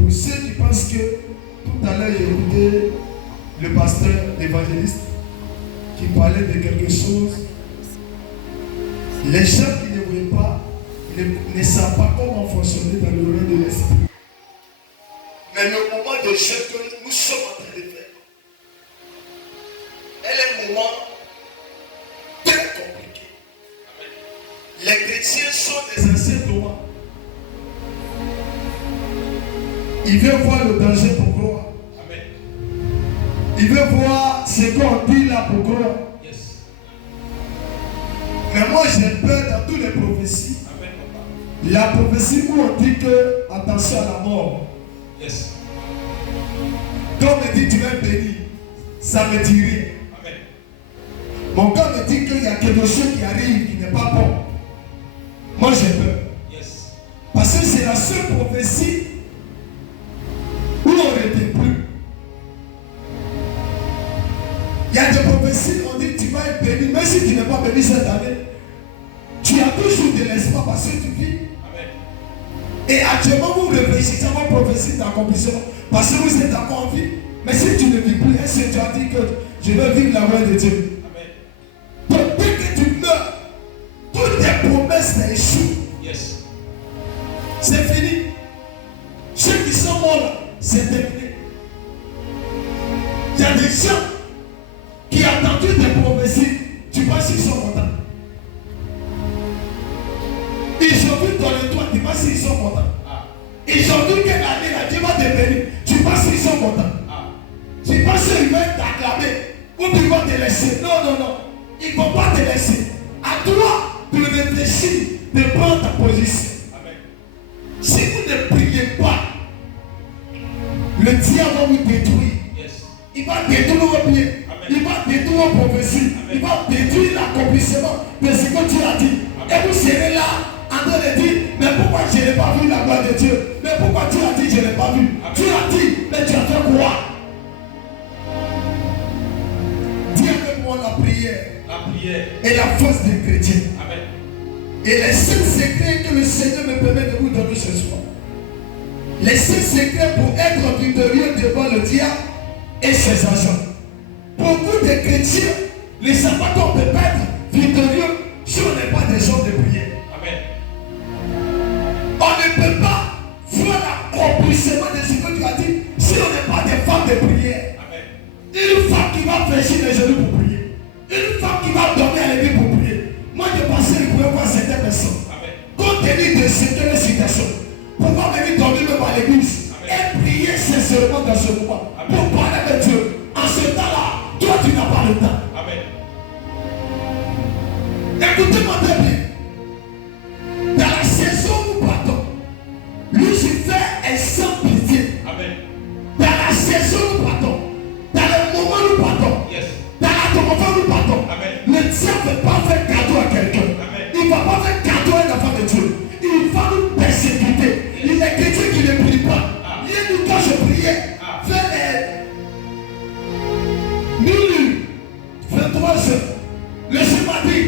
pour ceux qui pensent que tout à l'heure j'ai écouté le pasteur l'évangéliste qui parlait de quelque chose, les gens qui ne voient pas ne savent pas comment fonctionner dans le domaine de l'esprit. Mais le moment de jeu que nous sommes en train de faire, elle est un moment très compliqué. Les chrétiens sont des anciens Thomas. Il veut voir le danger pour croire. Amen. Il veut voir ce qu'on dit là pour croire. Yes. Mais moi j'ai peur dans toutes les prophéties. Amen. La prophétie où on dit que attention à la mort. Yes. Quand on me dit tu vas être béni, ça me dit rien. Amen. Mon cœur me dit qu'il y a quelque chose qui arrive qui n'est pas bon. Moi j'ai peur. Yes. Parce que c'est la seule prophétie où on ne retient plus. Il y a des prophéties, on dit que tu vas être béni, même si tu n'es pas béni cette année, tu as toujours de l'espoir parce que tu vis. Amen. Et actuellement, vous réfléchissez à vos prophéties d'accomplissement parce que vous êtes encore en vie. Mais si tu ne vis plus, est-ce que tu as dit que je vais vivre la gloire de Dieu? Amen. Donc dès que tu meurs, toutes tes promesses échouent. Yes. C'est fini. Ceux qui sont morts là, c'est terminé. Il y a des gens qui ont entendu des prophéties, tu penses qu'ils sont contents. Ils ont vu dans le toit, tu penses qu'ils sont contents. Ils ont vu que l'année, la Dieu va te bénir, tu penses qu'ils sont contents. Tu penses qu'ils vont t'acclamer ou qu'ils vont te laisser. Non, non, non. Ils ne vont pas te laisser. À toi de réfléchir, de prendre ta position. Amen. Si vous ne priez pas, le diable va vous détruire. Yes. Il va détruire vos pieds. Amen. Il va détruire vos prophéties. Amen. Il va détruire l'accomplissement de ce que tu as dit. Amen. Et vous serez là en train de dire, mais pourquoi je n'ai pas vu la gloire de Dieu? Mais pourquoi tu as dit je n'ai pas vu? Amen. Tu as dit, mais tu as fait quoi? Dis avec moi la prière. La prière. Et la force des chrétiens. Amen. Et les 5 secrets que le Seigneur me permet de vous donner ce soir. Les 5 secrets pour être victorieux devant le diable et ses agents. Beaucoup de chrétiens ne savent pas qu'on ne peut pas être victorieux si on n'est pas des gens de prière. Amen. On ne peut pas voir l'accomplissement de ce que tu as dit si on n'est pas des femmes de prière. Amen. Une femme qui va fléchir les genoux pour prier. Une femme qui va dormir à l'église pour prier. Moi je pensais que je pouvais voir certaines personnes. Compte tenu de certaines situations. Pouvoir venir dormir même à l'église et prier sincèrement dans ce moment. Amen. Pour parler avec Dieu. En ce temps-là, toi tu n'as pas le temps. Amen. Écoutez-moi très bien. Dans la saison où nous partons, Lucifer est sans pitié. Amen. Dans la saison où nous partons, dans le moment où nous partons, yes. Dans la moment où nous partons, amen. Le diable ne va pas faire cadeau à quelqu'un. Il ne va pas faire cadeau à un enfant de Dieu. Il va nous persécuter. Il est chrétien qui ne prie pas. Il est nous quand je priais. Vers minuit, 23 heures. Le Seigneur m'a dit,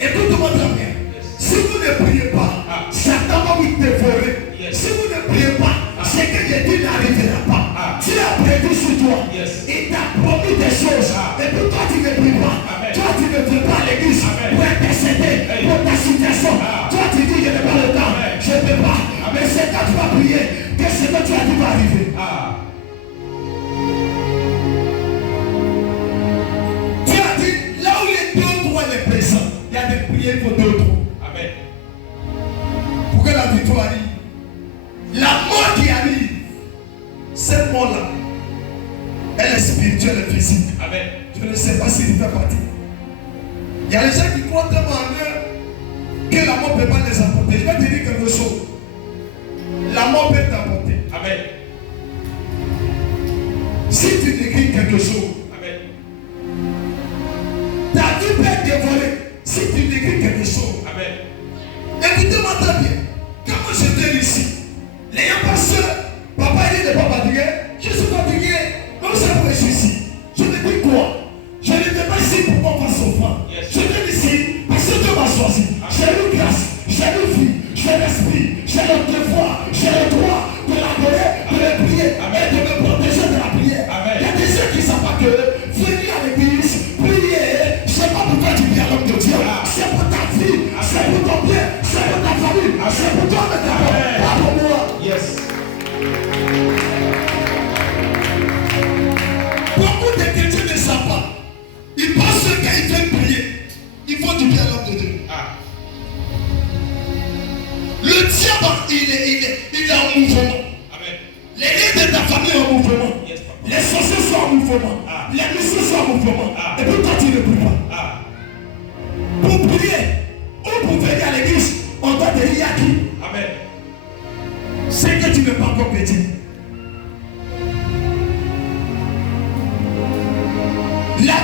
écoute-moi très bien. Si vous ne priez pas, Satan va vous dévorer. Si vous ne priez pas, ce que j'ai dit n'arrivera pas. Dieu a prévu sur toi. Il t'a promis des choses. Et puis toi tu ne pries pas. Toi tu ne viens pas à l'église pour intercéder pour ta situation. Toi tu dis je n'ai pas le temps. Je ne peux pas. Mais c'est quand tu vas prier que ce que tu as dit va arriver. Tu as dit là où les 2 ou 3 est présent, il y a des prières pour 2 ou 3. Amen. Pour que la victoire arrive. La mort qui arrive, cette mort-là, elle est spirituelle et physique. Amen. Je ne sais pas s'il fait partie. Il y a des gens qui croient tellement en eux que la mort ne peut pas les apporter. Je vais te dire quelque chose. La mort peut t'apporter. Amen. Si tu décris quelque chose, amen. Ta vie peut être dévorée si tu décris quelque chose. Amen. Écoutez-moi très bien. Quand je viens ici, les pasteurs, papa dit de ne pas fatiguer. Je suis fatigué. Non, c'est pourquoi je suis ici. Je te dis quoi? Je ne viens pas ici pour qu'on fasse offrande. Yes. Je viens ici parce que Dieu m'a choisi. J'ai une grâce, j'ai une vie, j'ai l'esprit, j'ai le devoir, j'ai le droit de l'adorer, de le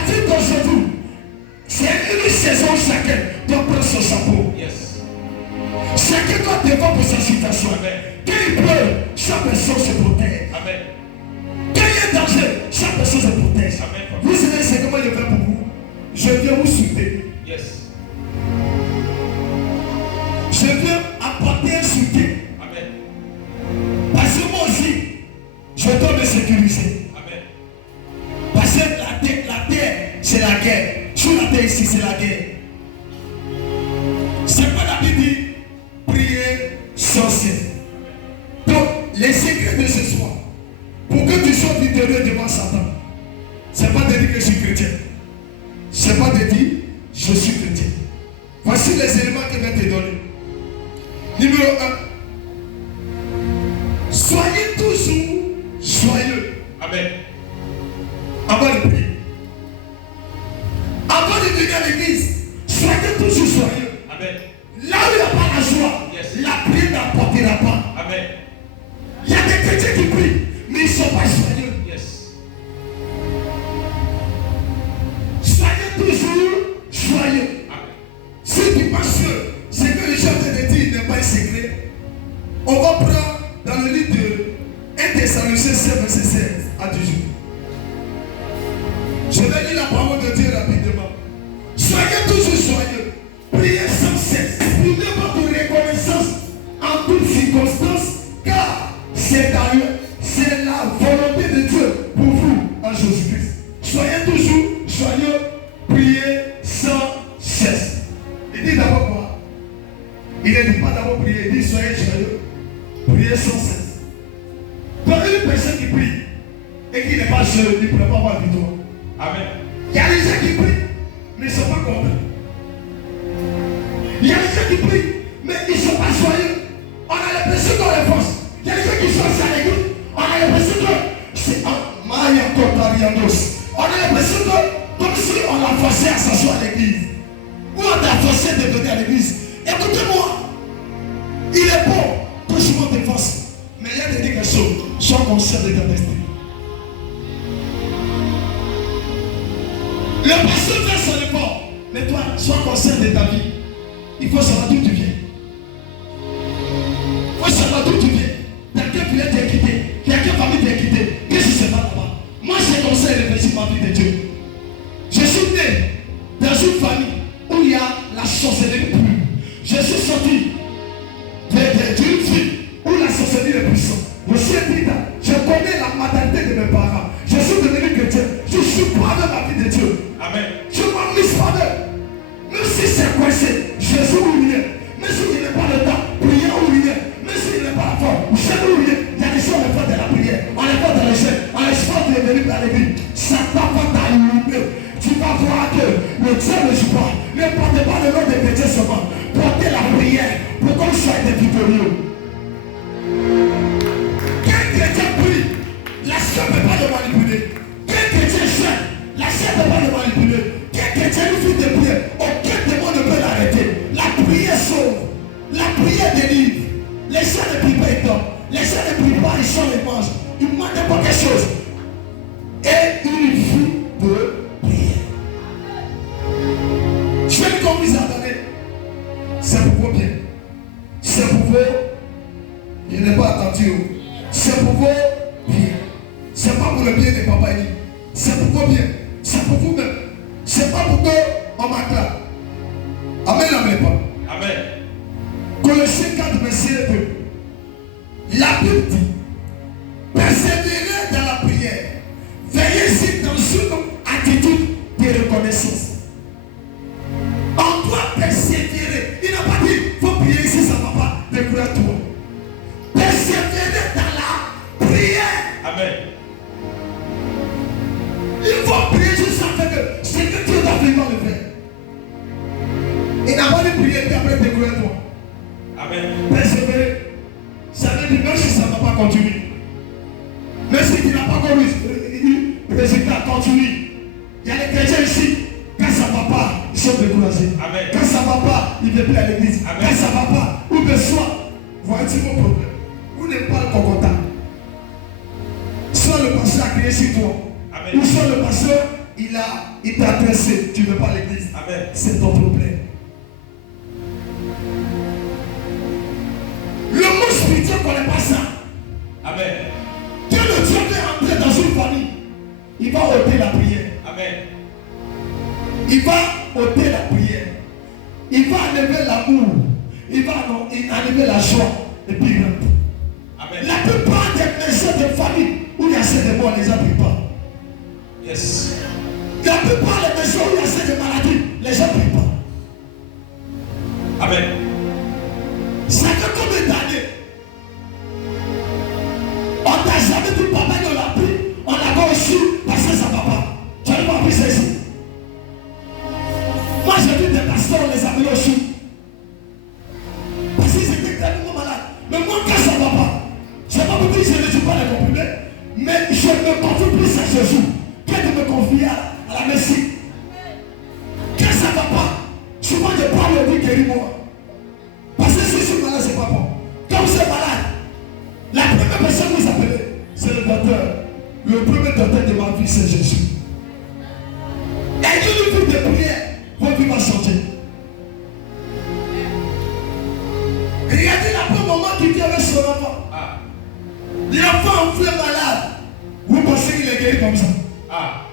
vie d'aujourd'hui, c'est une saison où chacun doit prendre son chapeau. Chacun doit défendre pour sa situation. Quand il pleure, chaque personne se protège. Quand il y a un danger, chaque personne se protège. Vous savez c'est comment je fais pour vous. Je viens vous soutenir. Je viens apporter un soutien. Parce que moi aussi, je dois me sécuriser. Parce que la terre, c'est la guerre. Sur la terre ici, c'est la guerre. C'est pas la Bible dit prier sans cesse. Donc, les secrets de ce soir, pour que tu sois victorieux devant Satan, c'est pas de dire que je suis chrétien. C'est pas de dire je suis chrétien. Voici les éléments que je vais te donner. Numéro 1. Soyez toujours joyeux. Amen. Avant de prier. Avant de venir à l'église, soyez toujours joyeux. Amen. Là où il n'y a pas la joie, la prière n'apportera pas. Amen. Il y a des chrétiens qui prient, mais ils ne sont pas joyeux. Soyez toujours joyeux. Amen. Si tu penses que ce que les gens te disent n'est pas un secret, on va prendre dans le livre de 1 Thessaloniciens 7, verset 16 à 18. Je vais lire la parole de Dieu rapidement. Soyez toujours joyeux. Priez sans cesse. Priez votre reconnaissance en toutes circonstances, car c'est la volonté de Dieu pour vous en Jésus-Christ. Soyez toujours joyeux. Priez sans cesse. Il dit d'abord quoi? Il ne dit pas d'abord prier. Il dit soyez joyeux. Priez sans cesse. Donc une personne qui prie et qui n'est pas joyeux, il ne pourra pas avoir victoire. Amen. Il y a des gens qui prient, mais ils ne sont pas contents. Il y a des gens qui prient, mais ils ne sont pas joyeux. On a l'impression qu'on les force. Il y a des gens qui sont à l'église. On a l'impression que c'est un Maya Kotarianos. On a l'impression que comme si on l'a forcé à s'asseoir à l'église. Ou on l'a forcé de venir à l'église. Écoutez-moi. Il est bon que je me défense. Mais il y a des quelque chose. Sois conscient de ta destinée. Le pasteur fait son effort, mais toi, sois conscient de ta vie. Il faut savoir d'où tu viens. Il faut savoir d'où tu viens. Dans quel village tu es quitté, dans quelle famille tu es quitté. Qu'est-ce qui se passe là-bas? Moi, j'ai commencé à réfléchir ma vie de Dieu. Je suis né dans une famille où il y a la sorcellerie pure. Je suis sorti d'une vie où la sorcellerie est puissante. Je suis étudiant. Je connais la maternité de mes parents. Je suis devenu chrétien. Je suis pas de la vie de Dieu. Amen. Je ne m'amuse pas d'eux. Même si c'est coincé, Jésus ou rien. Même si il n'est pas le temps, prier ou rien. Même si il n'est pas la forme, je ou rien. Il y a des choses à faire de la prière. On les fait dans les chaînes. On les fait de venir à l'église. Satan va t'allumer. Tu vas voir que le Dieu ne joue pas. Ne portez pas le nom des chrétiens seulement. Portez la prière pour qu'on soit des victorieux. Quel chrétien prie, la chair ne peut pas le manipuler. Quel chrétien chante, la chair ne peut pas le manipuler. Quel chrétien lui fait des prières, aucun démon ne peut l'arrêter. La prière sauve, la prière délivre. Les gens ne prient pas, ils dorment. Les gens ne prient pas, ils chantent et mangent. Ils mangent n'importe quelle chose. Et une vie de prière. Je vais vous conduire à donner. C'est pour vos biens. C'est pour vos. Il n'est pas attendu. C'est pour vos biens. C'est pas pour le bien de papa et c'est pour vos biens. C'est pour vous-même. C'est pas pour qu'on m'acclame. Amen, amen, pas. Amen. Colossiens 4, verset 2. La Bible dit, persévérez dans la prière. Veillez dans une attitude de reconnaissance. On doit persévérer. Il n'a pas dit, il faut prier ici, ça ne va pas découvrir toi. Persévérer dans la prière. Amen. Il faut prier jusqu'à ce que ce que Dieu t'a fait le faire. Il n'a pas dit prier et après découvrir toi. Amen. Persévérer. Ça veut dire même si ça ne va pas continuer. Même si tu n'as pas encore eu résultat, continue. Il y a des chrétiens ici. Quand ça ne va pas, ils sont découragés. Amen. Quand ça ne va pas, ils ne viennent plus à l'église. Amen. Quand ça ne va pas, ou de soi. Voici mon problème. Vous n'êtes pas le cocotin. Soit le pasteur a crié sur toi. Amen. Ou soit le pasteur, il il t'a adressé, tu ne veux pas l'église. Amen. C'est ton problème. Le mot spirituel ne connaît pas ça. Amen. Quand le Dieu veut entrer dans une famille, il va ôter la prière. Amen. Il va ôter la prière. Il va enlever l'amour. Il va enlever la joie. Et puis il rentre. Amen. La plupart des maisons de famille où il y a assez de morts, les gens ne prient pas. Yes. La plupart des maisons où il y a assez de maladies, les gens ne prient pas. Amen. Ça fait combien d'années? On t'a jamais dit papa de la pris, on l'a reçu parce que ça va pas. Tu n'as pas appris ça ici. Moi j'ai vu des pasteurs, on les a mis au chou. Parce qu'ils étaient tellement malades. Mais moi quand ça va pas, c'est pas pour dire que je ne suis pas les comprimés, mais je me confie plus à Jésus que de me confier à la médecine. Quand ça va pas, souvent je parle et dis guéris-moi. Parce que si je suis malade, c'est pas bon. Quand vous êtes malade, la première personne que vous appelez, c'est le docteur. Le premier docteur de ma vie, c'est Jésus. Et une vie de prière, votre vie va changer. Regardez la première maman qui vient avec son enfant. Ah. L'enfant enflé malade. Vous pensez qu'il est guéri comme ça? Ah.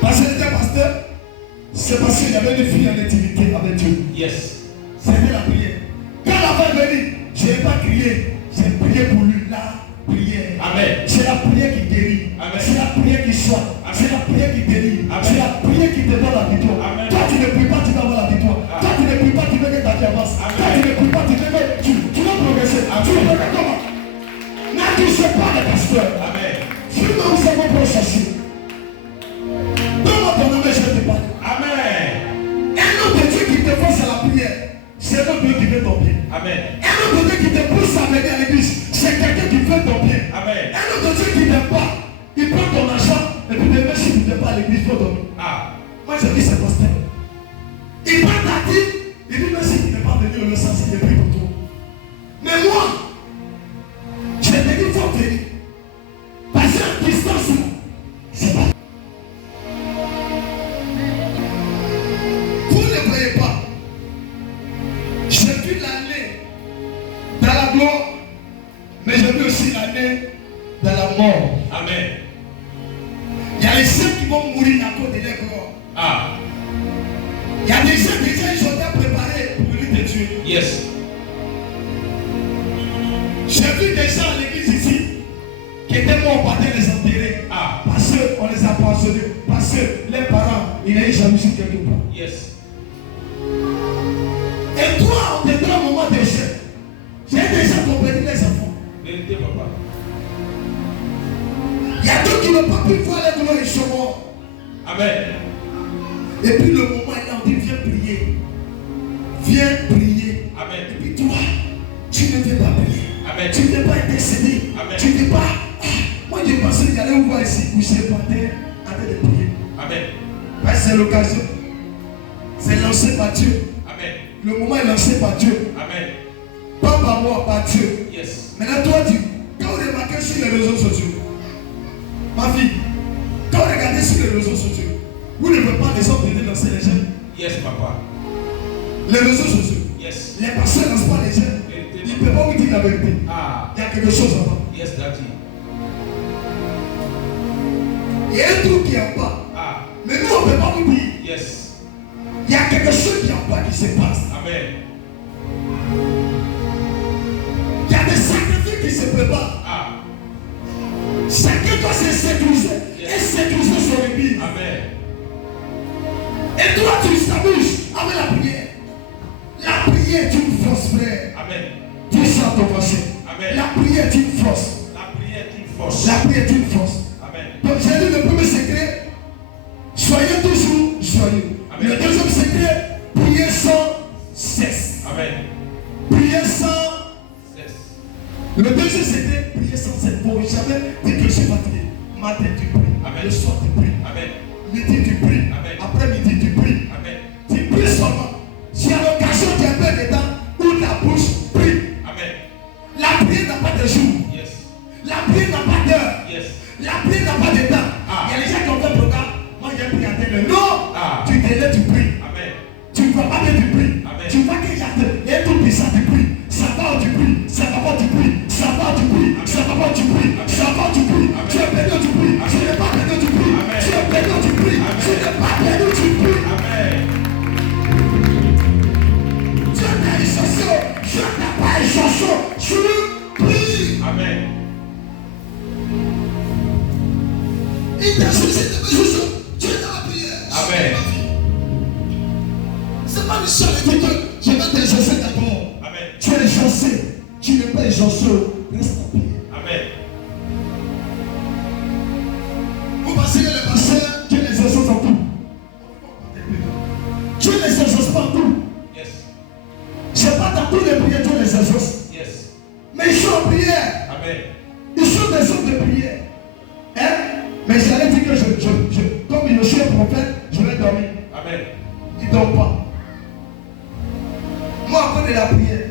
Parce qu'il était pasteur, c'est parce qu'il avait une fille en intimité avec Dieu. Yes. C'était la prière. Quand l'enfant est venu, je n'ai pas crié, j'ai prié pour lui. La prière. Amen. C'est la prière qui guérit. Amen. C'est la prière qui soigne. Amen. C'est la prière qui délivre. Amen. C'est la prière qui te donne la victoire. Amen. Toi tu ne pries pas, tu vas avoir la victoire. Amen. Toi tu ne pries pas, tu veux que ta vie avance. Amen. Toi tu ne pries pas, tu vas progresser. Amen. Tu veux faire comment? N'abusez pas les pasteurs. Amen. Si nous avons processé, donne-moi ton nom et je te parle. Amen. Un autre Dieu qui te force à la prière, c'est un autre Dieu qui fait ton pied. Amen. Un autre Dieu qui te pousse à venir à l'église, c'est quelqu'un qui fait ton pied. Amen. Un autre Dieu qui t'aime pas, il prend ton argent et puis demain si tu ne viens pas à l'église, il faut dormir. Ah. Moi je dis c'est pasteur. Il prend ta vie, il dit même si tu n'es pas venu au sens, il est pris pour toi. Mais moi, je te dis il faut venir. Parce qu'à distance, c'est pas. Vous ne voyez pas. J'ai vu l'année dans la gloire, mais j'ai vu aussi l'année dans la mort. Amen. Il y a les saints qui vont mourir à cause de leur gloire. Ah. Il y a des gens déjà ils ont été préparés pour venir te tuer. Yes. J'ai vu des gens à l'église ici qui étaient morts par terre les enterrer. Ah. Parce qu'on les a poissonnés. Parce que les parents, ils n'avaient jamais su quelque part. Yes. Et toi, on te donne un moment de jeu. J'ai déjà compris les enfants. Vérité, papa. Il y a d'autres qui n'ont pas pu voir les gloires, ils sont morts. Amen. Et puis le moment est là, on dit viens prier. Viens prier. Amen. Et puis toi, tu ne veux pas prier. Amen. Tu ne veux pas intercéder. Amen. Tu ne veux pas. Moi je pensais que j'allais vous voir ici, vous êtes par terre en train de prier. Amen. Parce que c'est l'occasion. C'est lancé par Dieu. Amen. Le moment est lancé par Dieu. Amen. Pas par moi, par Dieu. Yes. Maintenant toi, quand vous remarquez sur les réseaux sociaux, ma fille, quand vous regardez sur les réseaux sociaux, vous ne pouvez pas les hommes venir lancer les jeunes. Yes, papa. Les réseaux sociaux. Yes. Les pasteurs ne lancent pas les jeunes. Vérité, Ils ne peuvent pas vous dire la vérité. Ah. Il y a quelque chose en bas. Yes, daddy. Il y a un truc qui est en bas. Ah. Mais nous, on ne peut pas vous dire. Yes. Il y a quelque chose qui est en bas qui se passe. Amen. Il y a des sacrifices qui se préparent. Ah. Chacun doit se sécuriser. Yes. Et sécuriser son église. Amen. Et toi, tu t'amuses avec la prière. La prière est une force, frère. Amen. Dis ça à ton voisin. Amen. La prière est une force. La prière est une force. La prière est une force. Amen. Donc j'ai dit le premier secret, soyez toujours joyeux. Amen. Le deuxième secret, priez sans cesse. Amen. Priez sans Cesse. Le deuxième secret, priez sans cesse. Pour jamais dire que je suis fatigué. Matin tu pries. Amen. Le soir tu pries. Amen. Midi tu pries. Amen. Après midi tu pries. Amen. Tu pries seulement. Si à l'occasion tu as un peu de temps, ouvre ta bouche, prie. Amen. La prière n'a pas de jour. Yes. La prière n'a pas d'heure. Yes. La prière n'a pas de temps. Ah. Il y a les gens qui ont fait un programme. Moi aller prier à tel heure. Non, Ah. tu te lèves, tu pries. Amen. Tu ne vois pas que tu pries. Amen. Tu vois qu'il y a un truc bizarre, tu pries. Ça va, tu pries. Ça va pas, tu pries. Ça va, tu pries. Ça va pas, tu pries. Ça va, tu pries. Tu es béni, tu pries. Tu n'es pas béni, tu pries. Tu es béni, tu pries. Tu n'es pas béni, tu pries. Amen. Dieu t'a exaucé. Dieu t'a pas exaucé. Tu pries. Amen. Il t'a suscité de exaucé. Dieu t'a prié. Amen. C'est pas le seul qui dit que je vais t'exaucer d'abord. Amen. Tu es exaucé. Tu n'es pas exaucé. Reste en prière. Amen. Vous pensez que les pasteurs, Dieu les exauce en tout. Dieu les exauce pas en tout. Yes. C'est pas dans tous les prières Dieu les exauce. Yes. Mais ils sont en prière. Amen. Ils sont des hommes de prière. Hein? Mais j'allais dire que comme je suis un prophète, je vais dormir. Amen. Il ne dort pas. Moi, après de la prière,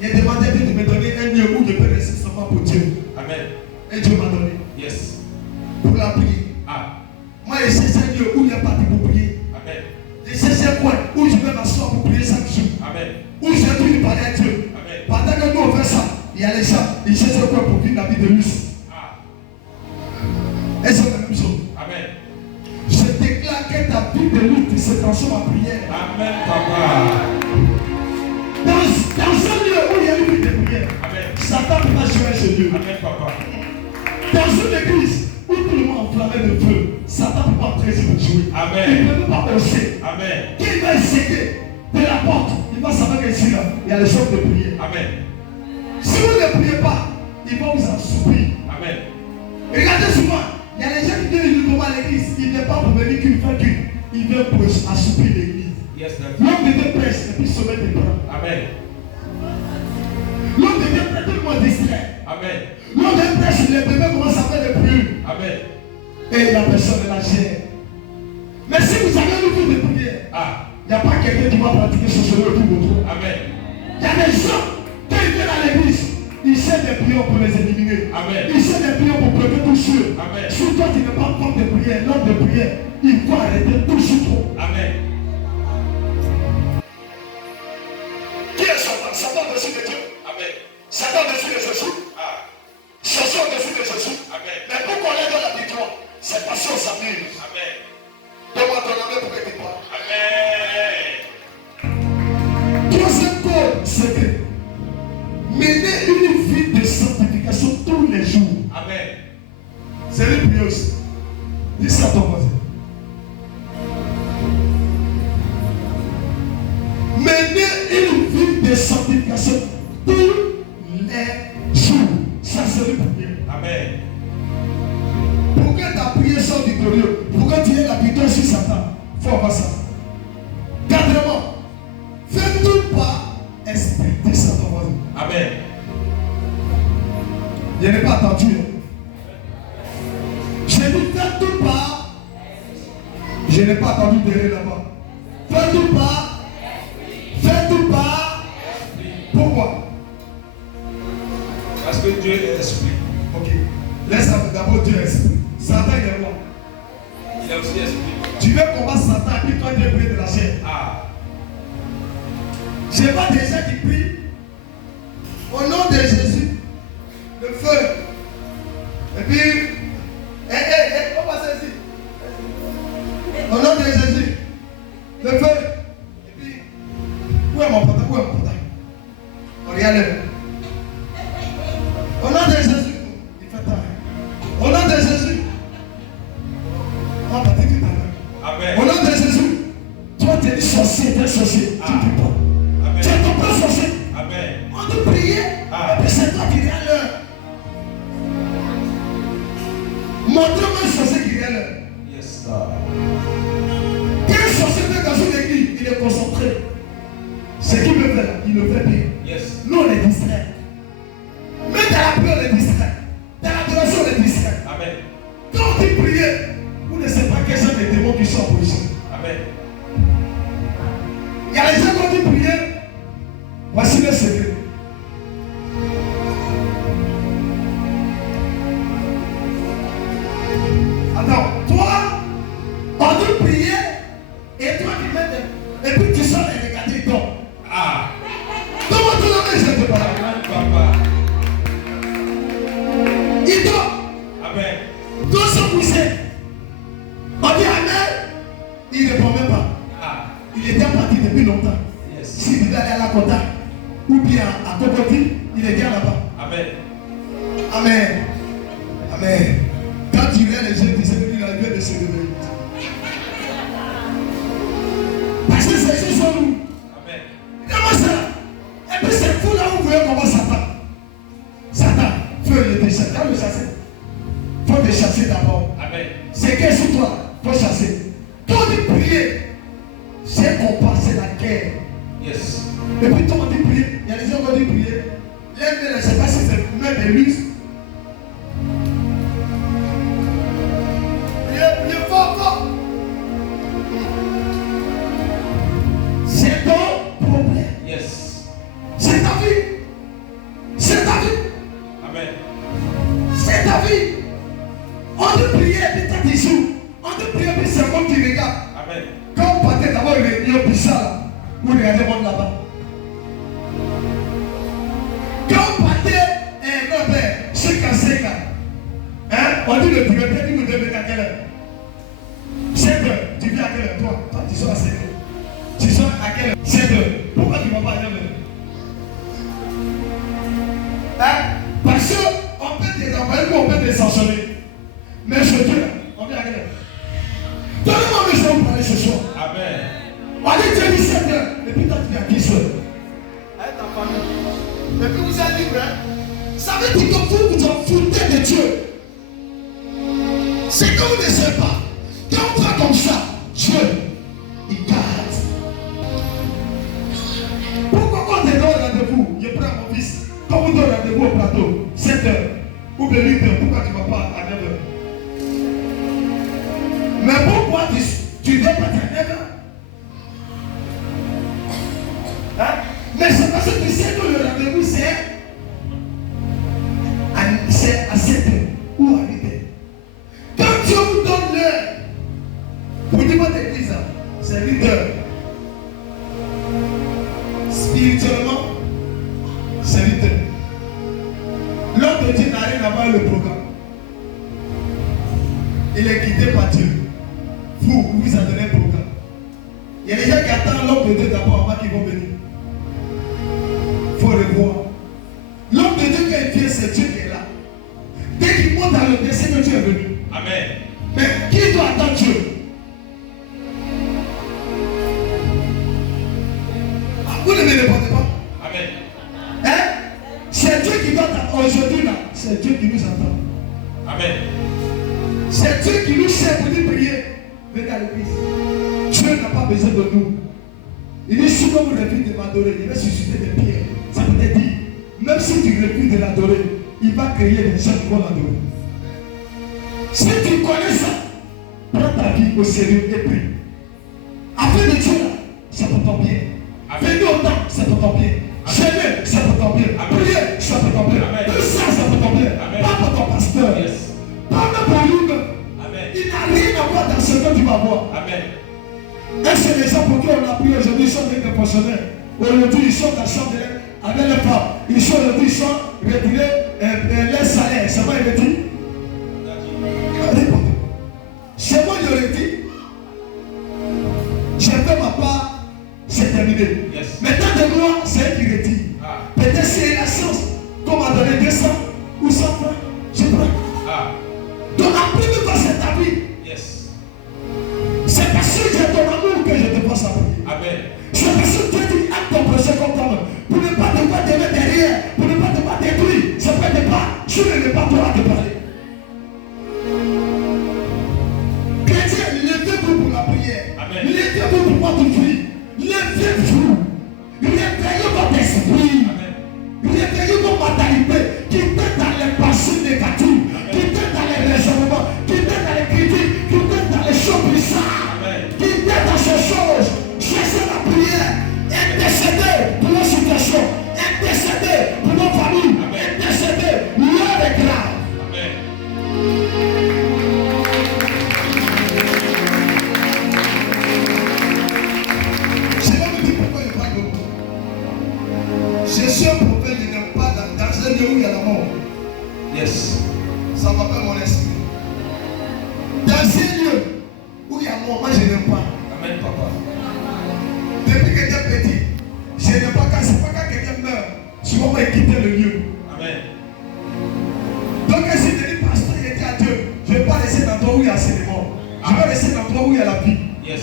il a demandé à Dieu de me donner un lieu où je peux rester seulement pour Dieu. Amen. Et Dieu m'a donné. Yes. Pour la prière. Ah. Moi, je cherche un lieu où il y a parti pour prier. Amen. Je cherche un coin où je vais m'asseoir pour prier chaque jour. Amen. Où j'ai dû lui parler à Dieu. Amen. Pendant que nous on fait ça, il y a les gens, ils cherchent un coin pour vivre la vie de Luce. Ah. Et c'est la même chose. Amen. Je déclare que ta vie de lutte se transforme en prière. Amen, papa. Dans un lieu où il y a une vie de prière, Amen. Satan ne peut pas jouer ce lieu. Amen, papa. Dans une église où tout le monde enflammé de feu, Satan ne peut pas entrer pour jouer. Amen. Il ne peut pas oser. Amen. Qui va essayer de la porte, il va savoir qu'ici, il y a les choses de prière. Amen. Si vous ne priez pas, il va vous assoupir. Amen. Regardez souvent, il y a les gens qui viennent du moment à l'église, il n'est pas pour venir qu'une fois qu'il vient pour assoupir l'église. Yes, Lord. L'homme devient presse et puis se met des bras. Amen. L'homme devient presse, tout le monde distrait. Amen. L'homme devient presse, les bébés commencent à faire des bruits. Amen. Et la personne la gère. Mais si vous avez une vie de prière, Ah. il n'y a pas quelqu'un qui va pratiquer ce chemin autour de vous. Amen. Il y a des gens, quand ils viennent à l'église, ils cherchent des prières pour les éliminer. Amen. Ils cherchent des prières pour prêter tout sur. Amen. Si toi tu n'es pas femme de prière, l'homme de prière, il faut arrêter tout sur toi. Amen. Qui est Satan? Satan au-dessus de Dieu. Amen. Satan au-dessus de Jésus. Ah. Jésus au-dessus de Jésus. Amen. Mais pour qu'on ait de la victoire, c'est parce qu'on s'amuse. Amen. Donne-moi ton amour pour que tu parles. Amen. Troisième code secret. Menez une vie de sanctification tous les jours. Amen. C'est une prière aussi. Dis ça à ton voisin. Menez une vie de sanctification tous les jours. Ça c'est une prière. Amen. Pour que ta prière soit victorieuse, pour que tu aies la victoire sur Satan, il faut avoir ça. Quatrièmement, fais-tu pas respecter Satan voisin. Amen. Je n'ai pas attendu. Je dis fais-tu pas. Je n'ai pas attendu derrière là-bas. Fais-tu pas. Fais-tu pas. Pourquoi? Parce que Dieu est esprit. Ok. Laisse d'abord Dieu esprit. Satan il est roi. Il est aussi esprit. Tu veux combattre Satan et puis toi tu es pris de la chair. Ah. Je vois des gens qui prient au nom de Jésus, le feu. Et puis, comment c'est ici? Au nom de Jésus, le feu. Et puis, où est mon portable? Où est mon portable? Regardez. Au nom de Jésus, il fait tard. Au nom de Jésus, on va partir tout à l'heure. Amen. Au nom de Jésus, toi tu es sorcier, tu es sorcier. Tu ne peux pas. Amen. Tu es ton propre sorcier. Amen. On te prier, et puis c'est toi qui viens à l'heure. Montre-moi un sorcier qui vient à l'heure. Yes, Lord. Quand un sorcier vient dans une église, il est concentré. Ce qu'il veut faire, il le fait bien. Yes. Nous on est distrait. Même dans la prière, on est distrait. Dans l'adoration, on est distrait. Amen. Quand on dit prier, vous ne savez pas quels sont les démons qui sont en position. Amen. Il y a les gens qui ont dit prier. Voici le secret. Attends, toi, Il dort. Amen. Dans son poussé. On dit Amen. Il ne répond même pas. Il était parti depuis longtemps. S'il devait aller à la Kota ou bien à Kokoti, il est bien là-bas. Amen. Amen. Amen. Quand tu viens les jeunes, tu sais que lui, il a lieu de se réveiller. Parce que ces choses sont nous. Amen. Comment ça? Et puis c'est fou là où vous voyez comment Satan. Satan, faut le chasser. Quand le chasser, il faut le chasser d'abord. Amen. C'est qu'est sur toi, il faut chasser. Quand on dit prier, c'est combat, c'est la guerre. Yes. Et puis quand on dit prier, il y a des gens qui ont dit prier. L'un je ne sais pas si c'est même des lustres. Priez fort. C'est ton problème. Yes. C'est ta vie. C'est ta vie. Amen. C'est ta vie. On dit prier et puis t'as des jours. On dit prier et puis c'est comme tu regardes. Amen. Quand on partait d'abord, il y a ça là. Vous regardez le monde là-bas. Quand on partait, c'est cassé là. On dit le directeur dit vous devez venir à quelle heure? 7 heures. Tu viens à quelle heure? Toi, tu sors à 7 heures. Tu sors à quelle heure? 7 heures. Pourquoi tu ne vas pas à 9 heures? Parce qu'on peut te renvoyer ou on peut te sanctionner. Mais je te dis, on vient à quelle heure? Donnez-moi le jour pour parler ce soir. Amen. On dit Dieu 17 heures. Et puis toi tu viens à 10 heures. Avec ta famille. Et puis vous êtes libre. Ça veut dire que vous vous en foutez de Dieu. C'est que vous ne savez pas. Quand on prend comme ça, Dieu, il garde. Pourquoi quand on te donne rendez-vous, je prends mon fils, quand vous donnez rendez-vous au plateau, 7 heures, ou bien 8 heures, pourquoi tu ne vas pas à 9 heures? Mais pourquoi tu dois pas à 9 heures? Mais c'est parce que tu sais que le rendez-vous c'est à 7 heures ou à 8 heures. Quand Dieu vous donne l'heure, pour dire votre église, c'est 8 heures. Spirituellement, c'est 8 heures. L'homme de Dieu n'a rien à voir avec le programme. Il est guidé par Dieu. Vous avez donné un programme. Il y a des gens qui attendent l'homme de Dieu d'abord avant qu'ils vont venir. Il faut le voir. L'homme de Dieu, quand il vient, c'est Dieu qui est là. Dès qu'il monte dans le dessin que Dieu est venu. Amen. Mais qui doit attendre Dieu? Vous ne me répondez pas. Amen. C'est Dieu qui doit attendre. Aujourd'hui là, c'est Dieu qui nous attend. Amen. C'est Dieu qui nous sert pour nous prier. Venez à l'église. Dieu n'a pas besoin de nous. Il dit si vous refusez de m'adorer, il va susciter des pierres. Ça veut dire, même si tu refuses de l'adorer, il va créer des gens qui vont l'adorer. Si tu connais ça, prends ta vie au sérieux et prie. Après de Dieu là, c'est pour ton bien. Venez au temps, c'est pour ton bien. Jeûner, c'est pour ton bien. Prier, c'est pour ton bien. Tout ça, c'est pour ton bien. Pas pour ton pasteur. Pas même pour lui-même. Il n'a rien à voir dans ce que tu vas voir. Amen. Est-ce que les gens pour qui on a pris aujourd'hui sont des proportionnels? Aujourd'hui, ils sont dans la chambre avec les femmes. Ils sont aujourd'hui, ils sont retirés les salaires. C'est moi qui le dis. C'est moi qui le dis. J'ai fait ma part, c'est terminé. Maintenant, de gloire, c'est elle qui retire. Peut-être c'est la chance qu'on m'a donné 200 ou 100 francs. Je prends. Donc, la première fois, c'est ta vie. C'est parce que j'ai ton amour que je te passe à prier. Amen. C'est parce que Dieu dit acte ton projet comme toi. Pour ne pas te voir derrière, pour ne pas te voir détruire. Ça peut être pas, je ne vais pas pouvoir te parler. Chrétien, levez-vous pour la prière. Levez-vous pour votre vie. Levez-vous. Réveillez votre esprit. Réveillez vos mentalités qui étaient dans les pensées négatives, qui étaient dans les raisonnements, qui étaient dans les critiques, qui étaient dans les choses bizarres, qui étaient dans ces choses. Cherchez la prière, intercédez pour nos situations, intercédez pour nos familles, intercédez, l'heure est grave. Ça va pas mon esprit. Dans ces lieux où il y a mort, moi je n'aime pas. Amen, papa. Depuis que j'étais petit, je n'aime pas quand c'est pas quand quelqu'un meurt. Souvent, moi, il quittait le lieu. Amen. Donc, si je dis pasteur, il était à Dieu, je ne vais pas laisser l'endroit où il y a ces morts. Je vais laisser l'endroit où il y a la vie. Yes.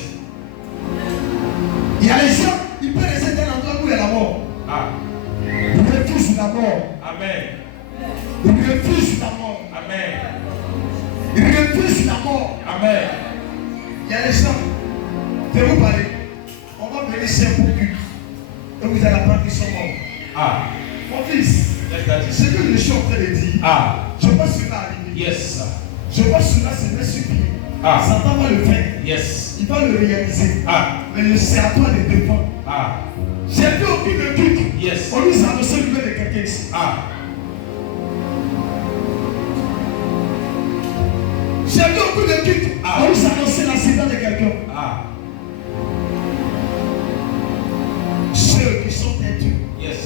Il y a les gens, ils peuvent laisser dans l'endroit où il y a la mort. Ah. Ils refusent la mort. Amen. Ils refusent la mort. Amen. Ils refusent la mort. Amen. Il y a les gens, je vais vous parler. On va venir chez vous et vous allez apprendre qu'ils sont morts. Ah. Mon fils, ce que je suis en train de dire, je vois cela arriver. Yes. Je vois cela se mettre sur pied. Ah. Satan va le faire. Yes. Il va le réaliser. Ah. Mais c'est à toi de défendre. Ah. J'ai vu aucune culte. Yes. On nous a annoncé le nom de quelqu'un ici. Ah. J'ai vu aucune culte. Ah. On nous a annoncé l'accident de quelqu'un. Ah. Ceux qui sont têtus. Yes.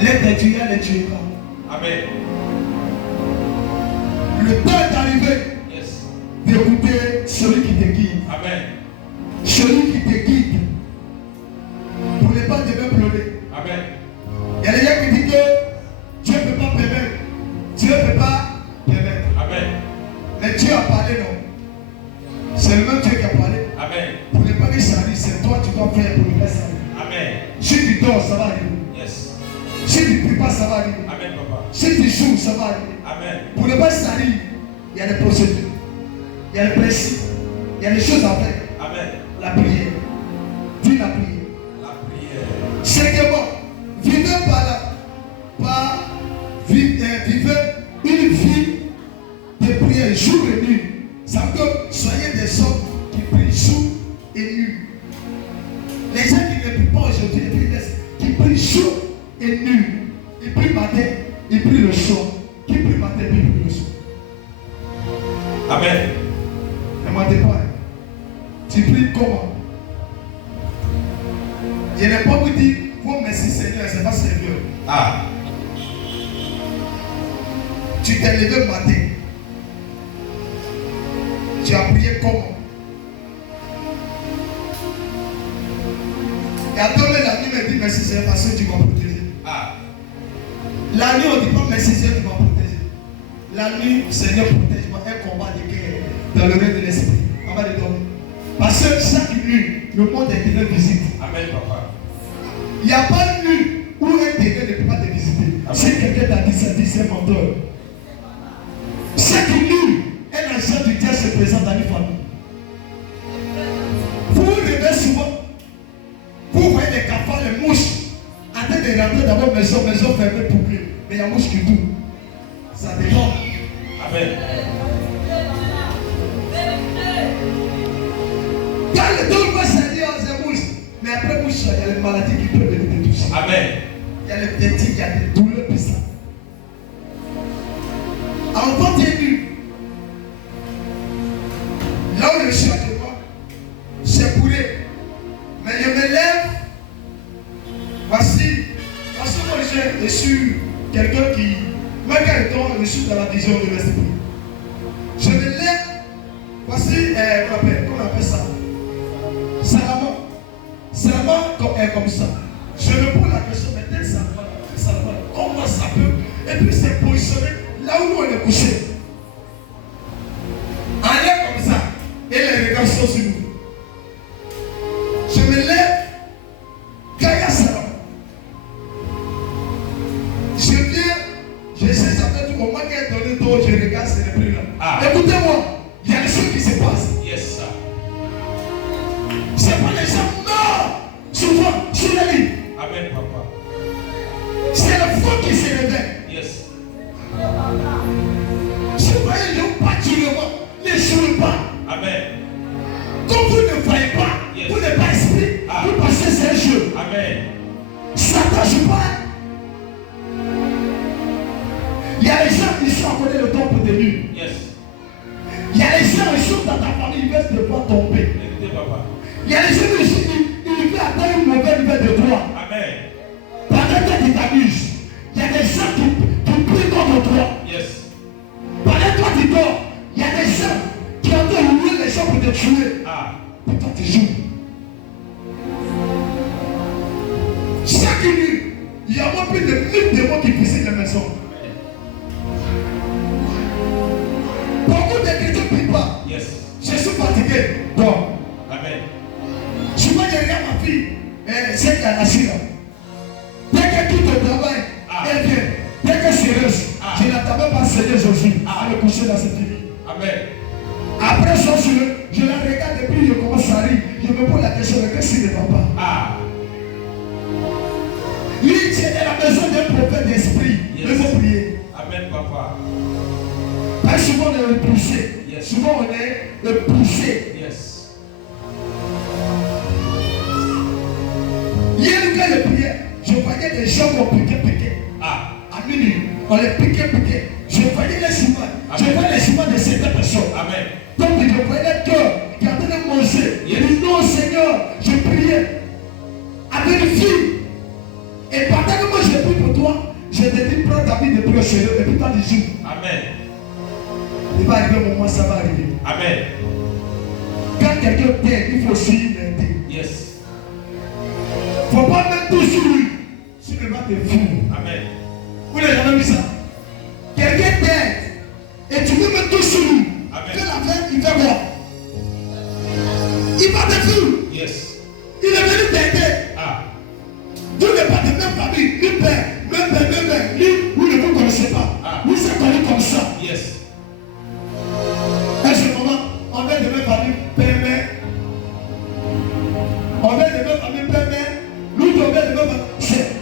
Les têtus, les tuera. Amen. Le temps est arrivé. Yes. D'écouter celui qui te guide. Amen. Celui qui te guide. Pour ne pas devoir pleurer. Amen. Il y a des gens qui disent que Dieu ne peut pas permettre. Dieu ne peut pas permettre. Amen. Mais Dieu a parlé, non? C'est le même Dieu qui a parlé. Amen. Pour ne pas que ça arrive, c'est toi qui dois faire pour ne pas ça arrive. Amen. Si tu dors, ça va arriver. Yes. Si tu ne pries pas, ça va arriver. Amen, papa. Si tu joues, ça va arriver. Amen. Pour ne pas que ça arrive, il y a des procédures. Il y a des principes. Il y a des choses à faire. Amen. La prière. Dis la prière. La prière. Cinquièmement, vivez vivez une vie de prière jour et nuit. Ça veut dire soyez des hommes qui prient jour et nuit. Les gens qui ne prient pas aujourd'hui, qui prient jour et nuit. Ils prient matin, ils prient le soir. Qui prie matin, ils prient le soir. Amen. Ne mentez pas. Tu pries comment? Je n'ai pas vous dire, vous merci Seigneur, c'est pas Seigneur. Ah. Tu t'es levé le matin. Tu as prié comment? Et attends, la nuit me dit merci Seigneur parce que tu m'as protégé. Ah. La nuit on ne dit pas merci Seigneur, tu m'as protégé. La nuit, Seigneur protège-moi, un combat de guerre dans le règne de l'esprit. On va le dormir. Parce que chaque nuit, le monde intérieur visite. Amen, papa. Il n'y a pas une nuit où un ténèbre ne peut pas te visiter. Si quelqu'un t'a dit ça, dit c'est menteur. Chaque nuit, un agent du diable se présente dans une famille. Vous vous levez souvent. Vous voyez les cafards, les mouches, en train de rentrer dans votre maison fermée pour prier. Mais il y a mouche qui tourne. Ça dépend. Amen. Quand le don va salir, c'est mouche. Mais après mouche, il y a les maladies qui peuvent venir toucher. Amen. Il y a les vertiges, il y a des douleurs puissantes. En continu, là où je suis actuellement, c'est pourri. Mais je me lève. Voici, parce que moi je suis quelqu'un qui, même quand je suis dans la vision de l'esprit, je me lève. Voici, comment on appelle ça? Salamon. Salamon comme ça. Je me pose la question, mais tel Salamon, comment ça peut? Et puis c'est positionné là où on est couché. En l'air comme ça. Et les regards sont sur nous. Je me lève. Quand il y a Salamon. Je viens. Je sais ça fait du moment qu'il est donné d'eau, je regarde, c'est le plus là. Ah. Écoutez-moi, il y a des choses qui se passent. Yes, sir. C'est pas les gens morts souvent sur les lits. Amen, papa. C'est le feu qui se réveille. Yes. Si vous voyez le bâtiment, ne jouez pas. Amen. Comme vous ne voyez pas, Yes. vous n'êtes pas esprit, vous pensez c'est un jeu. Amen. Satan joue pas. Il y a des gens qui sont à côté de toi pour te nuire. Yes. Il y a des gens qui sont dans ta famille, ils veulent te voir tomber. Écoutez, papa. Il y a des gens qui veulent atteindre une mauvaise nouvelle de toi. Amen. Pendant que tu t'amuses, il y a des gens qui prient contre toi. Yes. jour. Chaque nuit, il y a moins plus de 1000 démons qui visitent la maison. Beaucoup de chrétiens ne prient pas. Yes. Je suis fatigué. Donc, Amen. souvent, je regarde ma fille, c'est qu'elle assure. Dès qu'elle quitte le travail, elle vient. Dès qu'elle est sérieuse, je n'attends même pas Seigneur Jésus à me coucher dans cette vie. Amen. Après ça, je la regarde et puis je commence à rire. Je me pose la question, mais qu'est-ce qu'il ne va pas? Lui, c'est dans la maison d'un prophète d'esprit. Yes. Il faut prier. Amen, papa. Parce que souvent, on est repoussé. Yes. Souvent, on est repoussé. Yes. Hier, quand je priais, je voyais des gens qui ont piqué. À minuit, on les piquait. Je voyais les ciments. Je voyais les ciments de certaines personnes. Amen. Donc, je voyais les cœurs qui en train de manger. Yes. Il dit non, Seigneur, je priais avec une fille. Et pendant que moi je prie pour toi, je te dis prends ta vie de prier au Seigneur et puis toi du jour. Amen. Il va arriver un moment, ça va arriver. Amen. Quand quelqu'un t'aide, il faut aussi l'aider. Yes. Il ne faut pas mettre tout sur lui. Sinon il va te foutre. Amen. Vous n'avez jamais vu ça? Quelqu'un t'aide et tu veux mettre tout sur lui. Amen. Fais la fête, il fait quoi? Il va te foutre. Yes. Il est venu t'aider. Vous n'êtes pas de même famille, ni père, même mère, ni vous ne vous connaissez pas. Vous êtes connus comme ça. Yes. À ce moment, on est de même famille, père-mère. On est de même famille, père-mère. Nous, on est de même famille.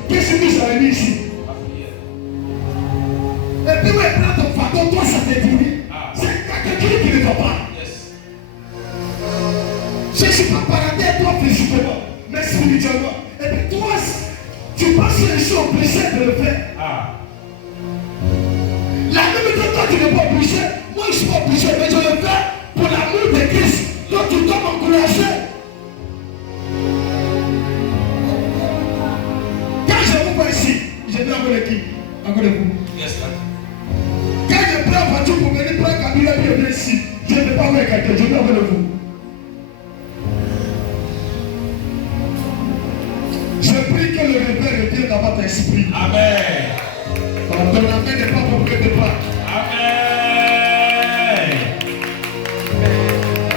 Qu'est-ce que vous avez mis ici? Et puis, ouais, prends ton fardeau, toi, ça te dit. C'est quelqu'un qui ne va pas. Yes. Je ne suis pas parenté à toi physiquement, mais spirituellement. Et puis toi, tu penses que je suis obligé de le faire. La même temps, toi tu n'es pas obligé. Moi je suis pas obligé, mais je le fais pour l'amour de Christ. Donc tu dois m'encourager. Quand je vous vois ici, je viens avec l'équipe. Encore de vous. Yes, quand je prends la voiture pour venir prendre Kabila et venir ici, je ne vais pas avec quelqu'un, je viens avec vous. Je prie que le réveil revienne dans votre esprit. Amen. Ton amen n'est pas pour que de pas. Amen.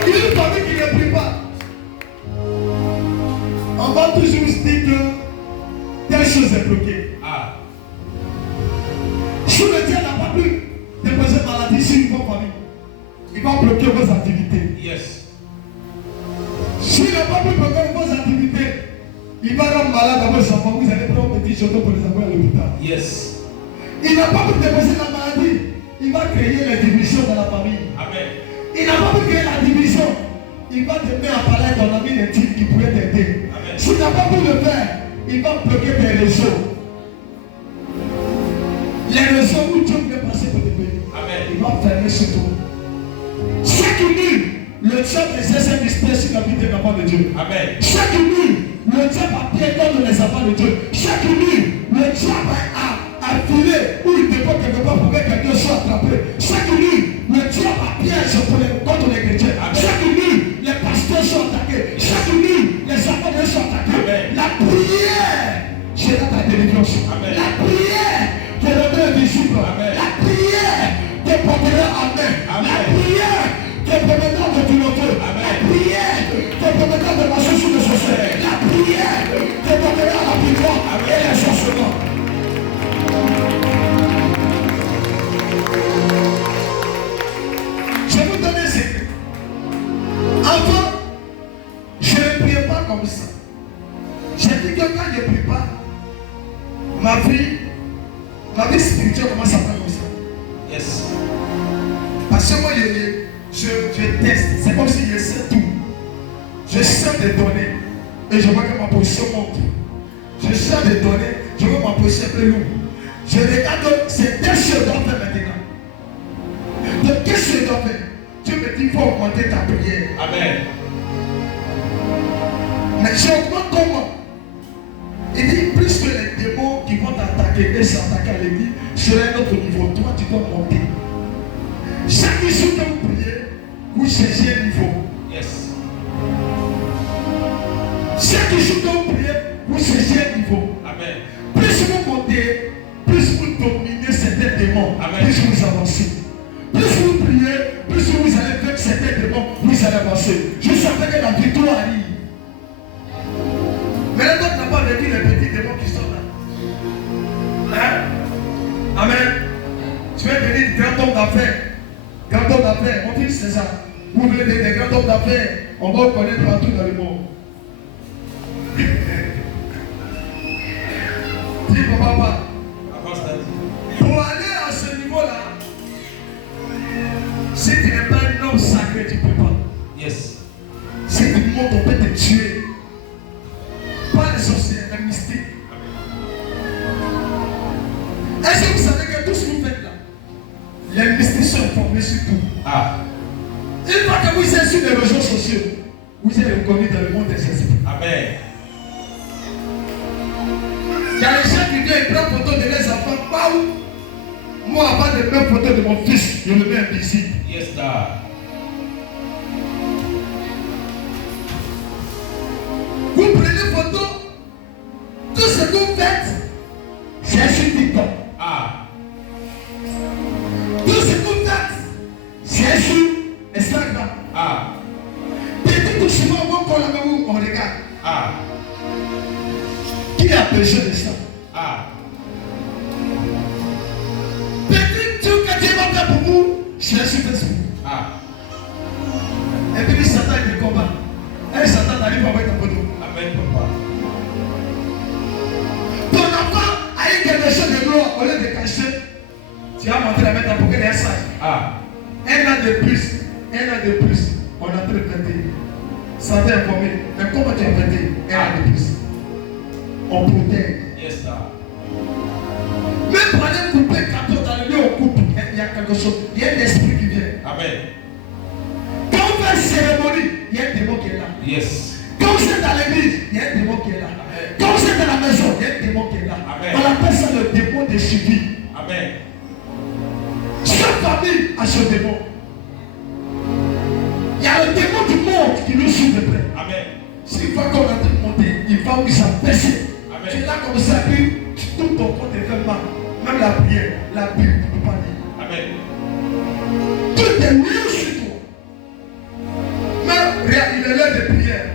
Il y a une famille qui ne prie pas. On va toujours se dire que telle chose est bloquée. Si le Dieu n'a pas pu déposer maladie sur une bonne famille, il va bloquer vos activités. Yes. S'il n'a pas pu bloquer vos activités, il va rendre malade à vos enfants. Vous allez prendre un petit château pour les envoyer à l'hôpital. Yes. Il n'a pas pu déposer la maladie. Il va créer les divisions dans la famille. Amen. Il n'a pas pu créer la division. Il va te mettre à parler à ton ami intime qui pourrait t'aider. S'il n'a pas pu le faire, il va bloquer tes réseaux. Les réseaux où Dieu peut passer pour te bénir. Il va fermer sur toi. Chaque nuit, le diable exerce un mystère sur la vie des enfants de Dieu. Amen. Chaque nuit, le diable a piétonné les enfants de Dieu. Chaque nuit, le diable a filé où il dépend quelque part pour que quelqu'un soit attrapé. Chaque nuit, le diable a piège contre les chrétiens. Chaque nuit, les pasteurs sont attaqués. Chaque nuit, les enfants de Dieu sont attaqués. La prière sera ta délivrance. La prière te rendra invisible. La prière te portera à main. La prière te permettra de triompher. La prière te permettra de marcher sur le sorcier. La prière te portera à la victoire et l'exaucement. Je vais vous donner un secret. Avant, je ne priais pas comme ça. J'ai dit que quand je ne prie pas, ma vie spirituelle commence à faire comme ça. Yes. Parce que moi, je teste. C'est comme si je sais tout. Je sais des données. Et je vois que ma position monte. Je sais des données. Je vois ma position plus lourde. Je regarde que c'est telle chose que je dois faire maintenant. Donc, qu'est-ce que je dois faire? Dieu me dit qu'il faut augmenter ta prière. Amen. Mais j'augmente comment? Il dit plus que les démons qui vont t'attaquer et s'attaquer à l'église sur un autre niveau. Toi, tu dois monter. Chaque jour que vous priez, vous cherchez un niveau. Yes. vous avancez. Plus vous priez, plus vous allez faire certains démons, vous allez avancer. Juste après que la victoire arrive. Mais là, toi, tu n'as pas vécu les petits démons qui sont là. Hein? Amen. Tu vas devenir grand homme d'affaires. Grand homme d'affaires. Mon fils, c'est ça. Vous voulez devenir des grands hommes d'affaires. On va vous connaître partout dans le monde. Dis papa. Pour aller à ce niveau-là, si tu n'es pas un homme sacré, tu ne peux pas. Yes. Si tu montes, on peut te tuer. Pas les sorciers, les mystiques. Est-ce que vous savez que tout ce que vous faites là, les mystiques sont formés sur tout. Ah. Une fois que vous êtes sur les réseaux sociaux, vous êtes reconnus dans le monde des esprits. Amen. Il y a des gens qui viennent prendre photo de leurs enfants. Waouh! Moi, avant de prendre photo de mon fils, je le mets invisible. Yes, sir. Vous prenez photo, tout ce que vous faites, c'est sur TikTok. Ah. Tout ce que vous faites, c'est sur Instagram. Ah. Petit touchement, on regarde. Ah. Qui a besoin de ça? Ah. Petit truc que Dieu va faire pour vous, c'est sur Facebook. Ah. Et puis Satan il combat. Et Satan arrive avec ta photo. Amen, papa. Ton enfant a eu quelque chose de gloire, au lieu de cacher, tu as montré la mettre pour qu'elle ait ça. Ah. Un an de plus, on a pu le prêter. Satan est informé. Mais comment tu as prêté un an de plus? On protège. Yes, sir. Même pour aller couper le carton dans le lieu, on coupe. Il y a quelque chose. Il y a un esprit qui vient. Amen. Quand on fait une cérémonie, il y a un démon qui est là. Yes. Quand vous êtes dans l'église, il y a un démon qui est là. Amen. Quand vous êtes dans la maison, il y a un démon qui est là. Amen. On appelle ça le démon de suivi. Amen. Chaque famille a ce démon. Il y a le démon du monde qui nous suit de près. Amen. S'il voit qu'on est en train de monter, il va où il s'abaisser. Amen. Tu es là comme ça, puis tout ton corps te fait mal. Même la prière, la Bible, tu ne peux pas lire. Amen. Tout est mieux sur toi. Mais regarde, il est l'heure de prière.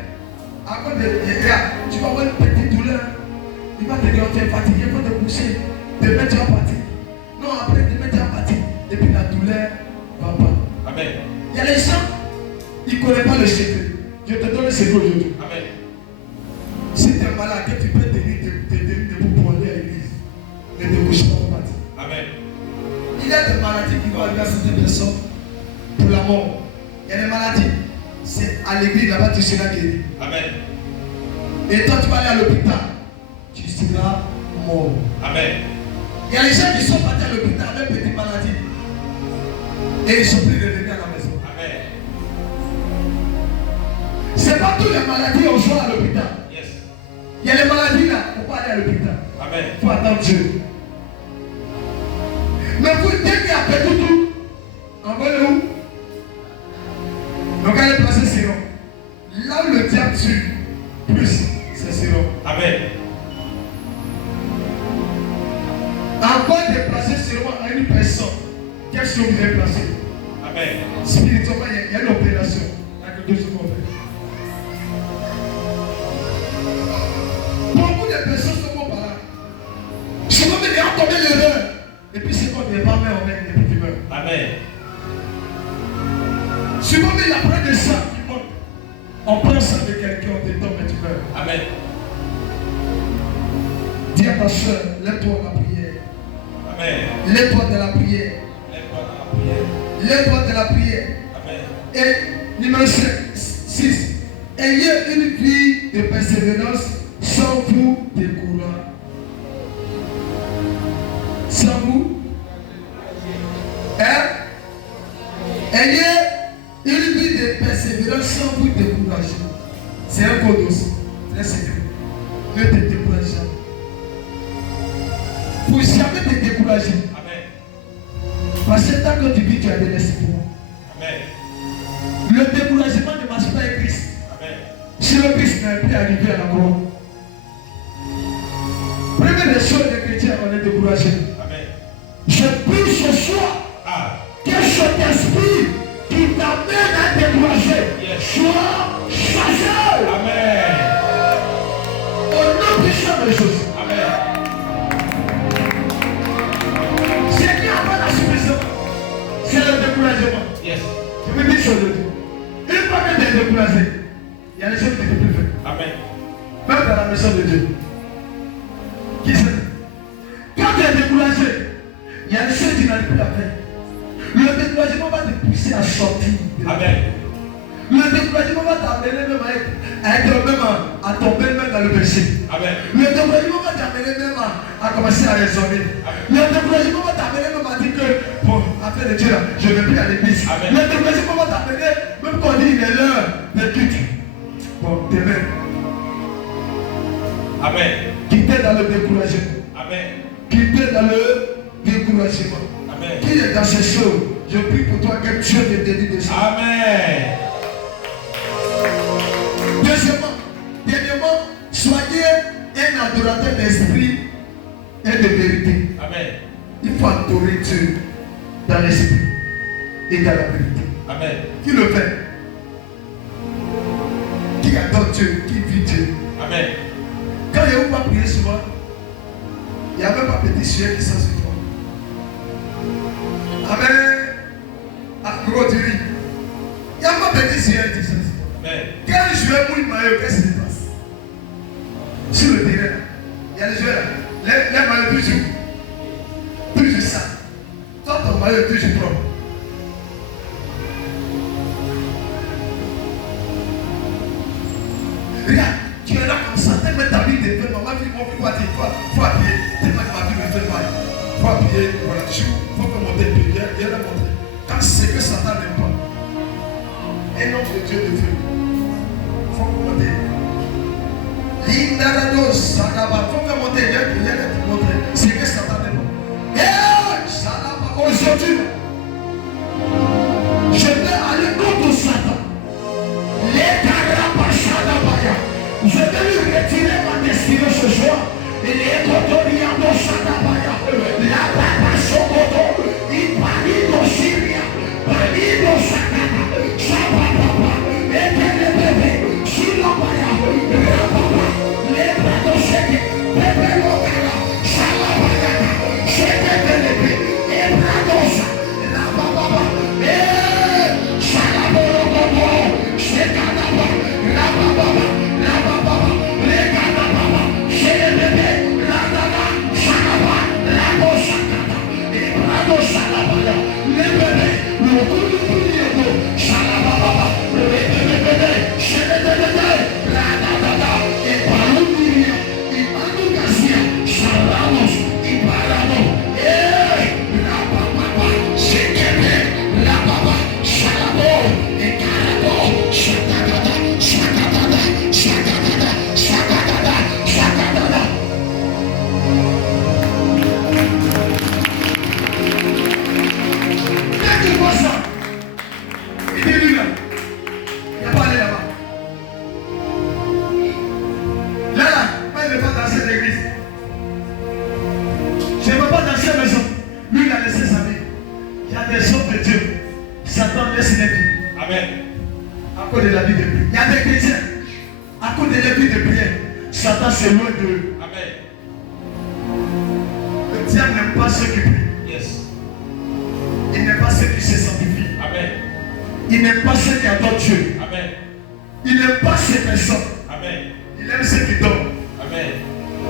À cause de regarde, tu vas avoir une petite douleur. Il va te dire, tu es fatigué, il faut te pousser. Demain tu vas partir. Non, après demain tu vas partir. Et puis la douleur va pas. Amen. Il y a des gens, ils ne connaissent pas le secret. Je te donne le secret aujourd'hui. Amen. Si tu es malade, que tu peux tenir debout pour aller à l'église. Ne te couche pas pour partir. Amen. Il y a des maladies qui vont arriver à certaines personnes pour la mort. Il y a des maladies. C'est à l'église là-bas tu seras guéri. Amen. Et toi tu vas aller à l'hôpital. Tu seras mort. Amen. Il y a des gens qui sont partis à l'hôpital avec une petite maladie. Et ils sont plus revenus à la maison. Amen. Ce n'est pas toutes les maladies on joue à l'hôpital. Yes. Il y a les maladies là, il ne faut pas aller à l'hôpital. Amen. Il faut attendre Dieu. Mais vous, dès qu'il y a perdu tout, envoyez-le où? Donc allez placer sérum. Là où le diable tue, plus c'est sérum. Amen. Encore déplacer sérum à une personne. Qu'est-ce que vous avez placé? Amen. Spirituellement, il y a une opération. Il y a quelque chose qu'on fait. Beaucoup de personnes sont mortes par là. Souvent, il y a tombé l'erreur. Et puis c'est quand tu n'es pas mort, et puis tu meurs. Amen. Souvent, il apprend des sang qui montent. On prend ça de quelqu'un, on te tombe et tu meurs. Amen. Dis à ta soeur, lève-toi à la prière. Amen. Lève-toi de la prière. Lève-toi dans la prière. Lève-toi de la prière. Amen. Et numéro 6. Ayez une vie de persévérance sans vous décourager. Sans vous. Hein? Ayez une vie de persévérance sans vous décourager. C'est un code aussi. Très secret. Ne te décourage jamais. Pour jamais te décourager. Amen. Parce que tant que tu vis, tu as de l'espoir. Amen. Le découragement ne marche pas avec Christ. Amen. Si le Christ n'est plus arrivé à la croix. Première des choses des chrétiens, on est découragé. Amen. Je prie ce soir Yes. Je me dis chose de Dieu. Une fois que tu es découragé, il y a des choses que tu ne peux plus faire. Amen. Même dans la maison de Dieu. Qui sait? Quand tu es découragé, il y a des choses que tu n'arrives plus à faire. Le découragement va te pousser à sortir. Amen. Le découragement va t'amener même à être même à tomber même dans le péché. Amen. Le découragement va t'amener même à commencer à raisonner. Le découragement va t'amener même à dire que, bon, après de Dieu, je ne vais plus à l'église. Le découragement va t'amener, même quand on dit il est l'heure de quitter. Bon, demain. Amen. Quitter dans le découragement. Amen. Quitter dans le découragement. Amen. Qui est dans ces choses? Je prie pour toi que Dieu te délivre de ça. Amen. Deuxièmement, soyez un adorateur d'esprit et de vérité. Amen. Il faut adorer Dieu dans l'esprit et dans la vérité. Amen. Qui le fait? Qui adore Dieu? Qui vit Dieu? Amen. Quand il y a où va prier souvent, il n'y a même pas petit sujet qui s'en suit. Amen. Ah, gros du riz. Il n'y a pas petit sujet qui s'en suit. Amen. Quel joueur mouille maillot, qu'est-ce qui se passe? Sur le terrain, il y a des joueurs là. Les maillots toujours ça. Toi, ton maillot est toujours propre. Regarde, tu es là comme ça, tellement ta vie te fait mal. Ma vie, mon fils, il faut appuyer. Tellement que ma vie me fait mal. Il faut appuyer, voilà, il faut que monter le pied, viens la monter. Quand c'est que Satan n'aime pas, un homme de Dieu de feu. Il faut monter. L'indarados, Sadaba, il faut que monter, viens te montrer. C'est que Satan n'aime pas. Et Sadaba, aujourd'hui, je vais aller contre Satan. Les Karabas, Sadabaya. Je vais lui retirer ma destinée ce soir. Les Kotoriando Sadabaya. La Papa Sokoto. Il parie dans Syria. Parie dans Sakana. Sababa. Et les bébés. Silabaya. Rababa. Les Prados Seke. Bébé Lokara. Salabaya. Seke Bébé. Et Pradosa. La Baba. Et Salaboro. Sekadaba. La Baba. La Baba. Les Kadababa. C'est les bébés. La Dada. Salaba. La Bosakada. Et Prado Salabaya. Les bébés. Le coup de Pouliego. Salababa. Les bébés. C'est les bébés. La Dada. Et Paludiria. Et Palugasia. Salamos. Et Paramo. Et la Baba. C'est Kébé. La Baba. Salabo. Et Carabo. Sakadada. Sakadada. Sakadada. Sakadada. Sakadada. Dès qu'il voit ça, il dit lui là, il n'a pas allé là-bas. Là, moi il ne veut pas danser l'église. Je ne veux pas danser à la maison. Lui il a laissé sa vie. Il y a des hommes de Dieu. Satan laisse les vies. Amen. À cause de la vie de prière. Il y a des chrétiens. À cause de la vie de prière. Satan c'est loin d'eux. Amen. Le diable n'aime pas ceux qui prient. Yes. Il n'aime pas ceux qui se sanctifient. Amen. Il n'aime pas ceux qui adorent Dieu. Amen. Il n'aime pas ces personnes. Amen. Il aime ceux qui dorment. Amen.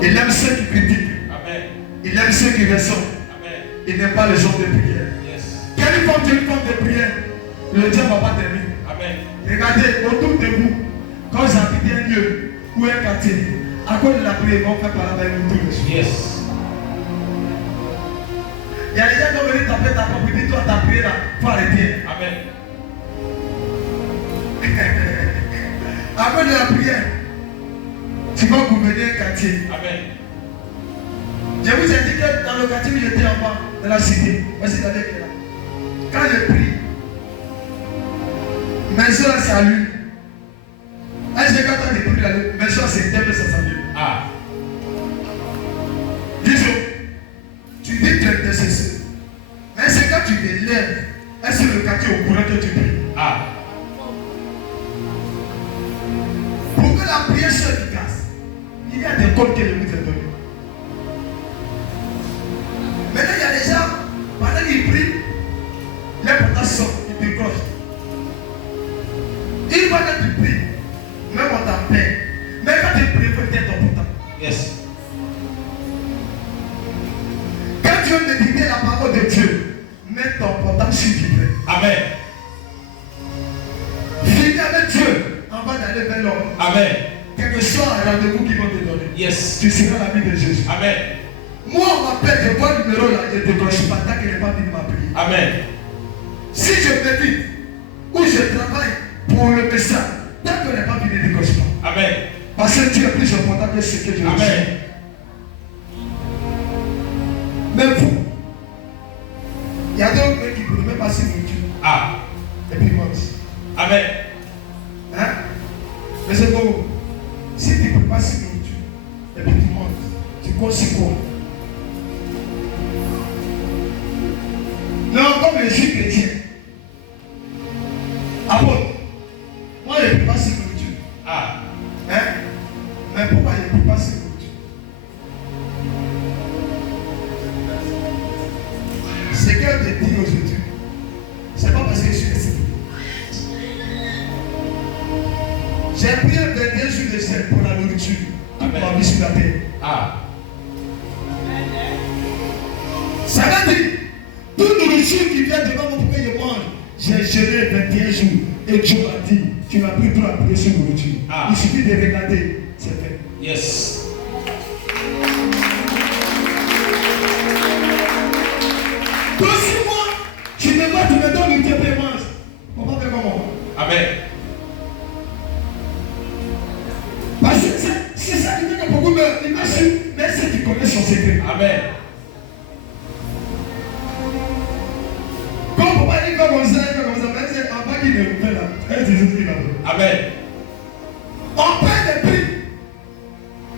Il aime ceux qui critiquent. Amen. Il aime ceux qui raisonnent. Amen. Il n'aime pas les gens de prière. Yes. Quelle forme de prière, le diable ne va pas t'aimer. Amen. Regardez autour de vous, quand vous habitez un lieu ou un quartier, à cause de la prière, ils vont faire par avec vous tous les jours. Yes. Il y a des gens qui vont venir taper ta porte et dire toi ta prière là, il faut arrêter. Amen. À cause de la prière, tu vas gouverner un quartier. Amen. Je vous ai dit que dans le quartier où j'étais en bas, dans la cité, voici la lettre là. Quand je prie, maison là s'allume. Est-ce que quand tu pries la maison s'éteint, ça s'allume? Ah. Dis-moi, tu dis que tu es intercesseur. Mais c'est quand tu te lèves, est-ce que le quartier est au courant que tu pries? Ah. Pour que la prière soit efficace, il y a des codes que le Dieu a donné. Maintenant, il y a des gens, pendant qu'ils prient, les portables sortent, ils décrochent. Amen. Finis avec Dieu avant d'aller vers l'homme. Amen. Quel que soit un rendez-vous qu'ils vont te donner. Yes. Tu seras l'ami de Jésus. Amen. Moi, on m'appelle, je vois le numéro là, je ne décroche pas tant qu'il n'est pas venu m'appeler. Amen. Si je médite ou je travaille pour le message, tant qu'il n'est pas venu, ne décroche pas. Amen. Parce que Dieu est plus important que ce que je Amen. reçois. Même vous, il y a d'autres qui ne peuvent même pas se nourrir. Ah. Et puis ils mentent. Amen. Hein? Mais c'est bon. Si tu ne peux pas se nourrir, et puis tu montes, tu consignes quoi? Non, comme je suis chrétien. Apôtre, moi je ne peux pas se nourrir. Ah. Hein? Mais pourquoi je ne peux pas se nourrir? Ce que je dis aujourd'hui, c'est pas parce que je suis resté. J'ai pris un dernier jour de sel pour la nourriture. Toute ma vie sur la terre. Ah. Ça veut dire, toute nourriture qui vient devant moi pour que je mange, j'ai géré 21 jours. Et Dieu m'a dit, tu n'as plus trop à prier sur nourriture. Ah. Il suffit de regarder, c'est fait. Yes. Donc si moi, tu me vois, tu me donnes une tête et mange, on va faire comment? Amen. Parce que c'est ça qui fait que beaucoup meurent. Il m'a su, mais ceux qui connaissent son secret. Amen. Quand papa dit comme ça, mais c'est en bas qui ne fait là. Elle dit ce qu'il a. Amen. On paie le prix.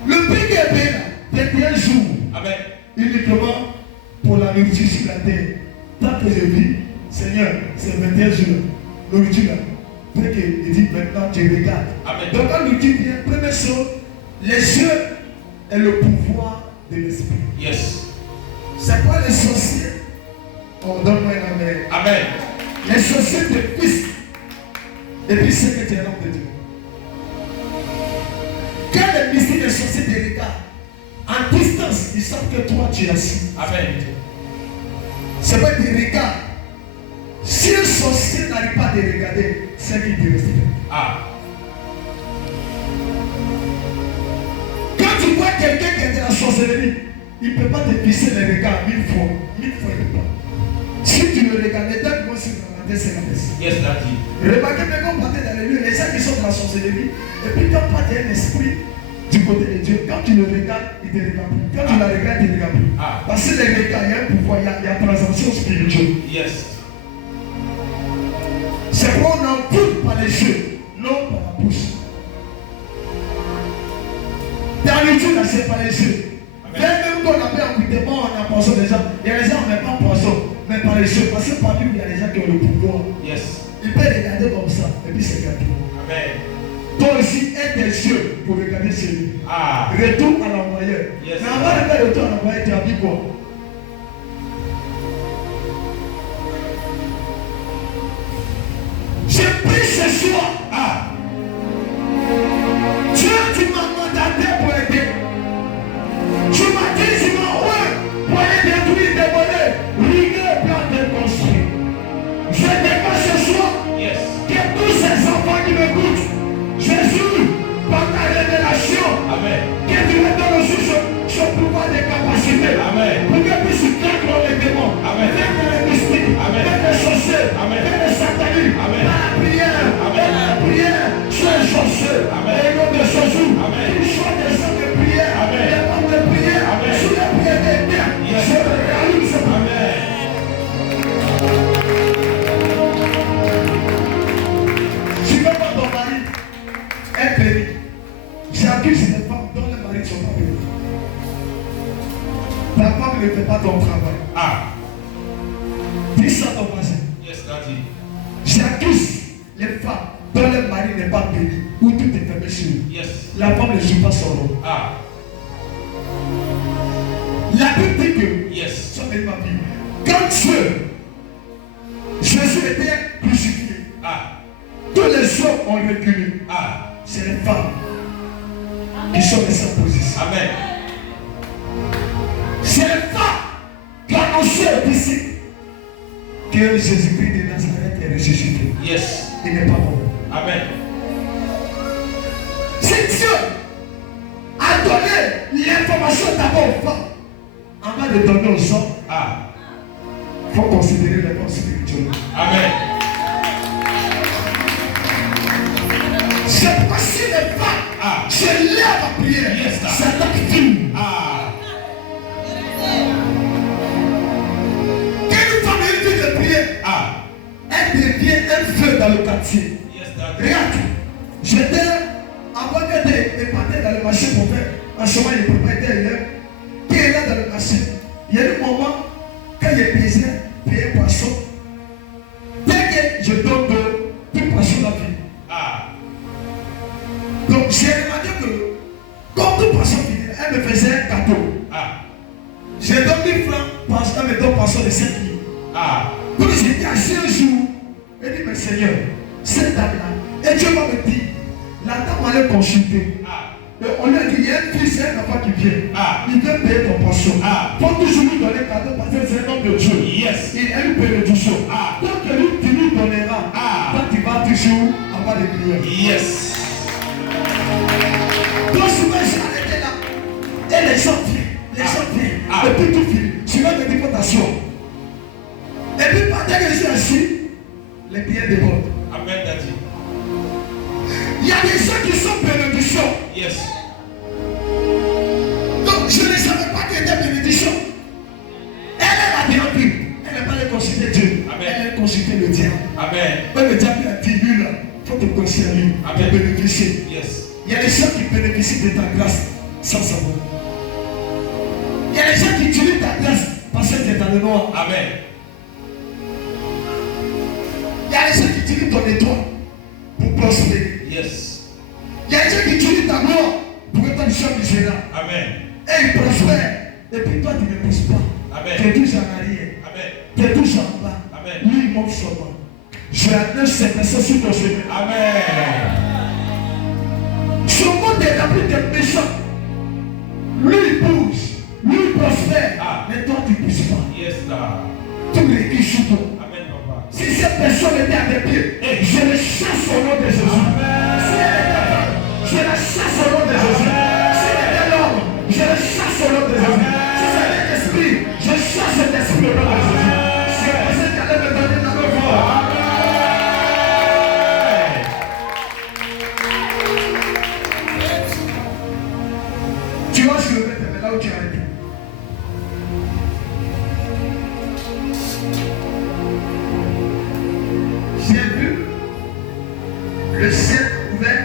Le prix qui est payé là, 21 jours. Amen. Uniquement pour la nourriture sur la terre. Tant que je vis, Seigneur, c'est 21 jours. Nourriture là. Dès qu'il dit maintenant, tu regardes. Amen. Donc quand nous dit bien, première chose, les yeux et le pouvoir de l'esprit. Yes. C'est quoi les sorciers? Oh, donne-moi un amen. Amen. Les sorciers te pistent. Et puis c'est que tu es l'homme de Dieu. Quand les mystiques des sorciers te regardent, en distance, ils savent que toi tu es assis. Amen. C'est pas des regards. Si un sorcier n'arrive pas à te regarder, c'est qu'il te respecte. Ah. Quand tu vois quelqu'un qui est de la sorcellerie, il ne peut pas te pisser les regards 1000 fois. 1000 fois, il ne peut pas. Si tu le regardes, les dents vont se regarder, c'est la baisse. Yes, Daddy. Remarquez bien quand on partait dans les lieux, les gens qui sont de la sorcellerie, et puis quand tu as un esprit du côté de Dieu, quand tu le regardes, il ne te regarde plus. Quand tu la regardes, il ne te regarde plus. Ah. Parce que les regards, il y a un pouvoir, il y a transaction spirituelle. Yes. C'est qu'on n'envoûte par les yeux, non par la bouche. Dans le Dieu, là, c'est par les yeux. Même quand on appelle envoûtement, on a poisson des gens. Il y a des gens qui ne mettent pas poisson, mais par les yeux. Parce que parmi nous, il y a des gens qui ont le pouvoir. Yes. Ils peuvent regarder comme ça, et puis c'est gratuit. Amen. Toi aussi, aide tes yeux pour regarder chez lui. Ah. Retour à l'envoyeur. Yes. Mais avant de faire retour à l'envoyeur, tu as dit quoi? J'ai pris ce soir. Ah. Dieu, tu m'as mandaté pour aider. Tu m'as dit, tu m'as envoyé pour aller détruire, démolir, rigueur, plan de construire. Je déclare ce soir Yes. que tous ces enfants qui m'écoutent, Jésus, par ta révélation, Amen. que tu me donnes aussi ce pouvoir de capacité. Amen. Pour que tu puisses vaincre les démons, Amen. vaincre les mystiques, Amen. vaincre les sorciers, Amen. vaincre les sataniques. Amen. Dans la prière, Amen. dans la prière, sois un sorcier. Amen. Et nom de Jésus, Amen. qu'il soit des hommes de prière, Amen. des hommes de prière, Amen. sous la prière des biens. Yes. Je réalise. Amen. Si même pas ton mari est béni, j'accuse les femmes dont les maris ne sont pas bénis. Ta femme ne fait pas ton travail. Ah. Dis ça à ton voisin. Yes, Daddy. J'accuse les femmes dont le mari n'est pas béni ou tout est fermé sur eux. Yes. La femme ne joue pas son rôle. Ah. La Bible dit que, Yes. ça fait ma Bible, quand Jésus était crucifié, Ah. tous les hommes ont reculé. Ah. C'est les femmes qui sont restées en position. Amen. C'est les femmes qui ont annoncé aux disciples que Jésus-Christ de Nazareth est ressuscité. Yes. Il n'est pas mort. Amen. Si Dieu a donné l'information d'abord aux femmes, avant de donner aux hommes, il faut considérer les corps spirituels. Amen. C'est pourquoi si les femmes se lèvent à prier, c'est actif. Quand une femme est venue de prier, elle devient un feu dans le quartier. Regarde, j'étais avant d'être épaté dans le marché pour faire en ce moment les propriétaires qui est là dans le marché. Il y a un moment quand il pesait, payer poisson. Dès que je donne de tout poisson dans la vie. Donc j'ai remarqué que comme tout poisson finit, elle me faisait un cadeau. J'ai donné 1000 francs, elle me donne poisson de 5 000. Donc j'étais assis un jour, elle dit mais Seigneur, cette dame-là, et Dieu va me dire, la dame allait consulter. Et on lui a dit, il y a un fils, un enfant qui vient. Il veut payer ton poisson. Il faut toujours lui donner cadeau parce que c'est un homme de Dieu. Yes. Il a une bénédiction. Donc lui, tu lui donneras. Toi, tu vas toujours avoir des millions. Yes. Donc souvent, je m'arrêtais là. Et les gens viennent. Les gens viennent. Et puis tout finit. Tu vas de déportation. Et puis pendant que je suis assis, les biens débordent. Amen, Daddy. Il y a des gens qui sont bénédictions. Yes. Donc je ne savais pas qu'elle était bénédiction. Elle a bien vu. Elle n'a pas les consulter Dieu. Amen. Elle a consulté le diable. Amen. Mais le diable a dit lui là, il faut te considérer lui. Pour bénéficier. Yes. Il y a des gens qui bénéficient de ta grâce sans savoir. Il y a des gens qui utilisent ta grâce parce que tu es dans le noir. Amen. Il y a des gens qui utilisent ton étoile pour prospérer. Yes. Il y a des gens qui utilisent ta gloire pour être un chef misérable. Amen. Et ils prospèrent. Et puis toi, tu ne prospères pas. Amen. Tu es toujours en arrière. Amen. Tu es toujours en bas. Amen. Lui, il monte seulement. Je annonce cette personne sur ton chemin. Amen. Son monde est rempli de méchants. Lui, il bouge. Lui, il prospère. Mais toi, tu ne bouges pas. Yes, sir. Tu régules sur toi. Amen, Papa. Si cette personne était à tes pieds, je le chasse au nom de Jésus. Si elle était femme, je la chasse au nom de Jésus. Si elle était l'homme, je le chasse au nom de Jésus. Si c'est un esprit, je chasse cet esprit au nom de Jésus. C'est pour ça qu'elle allait me donner dans le voix. Tu vas sur le mettre là où tu as été. J'ai vu le ciel ouvert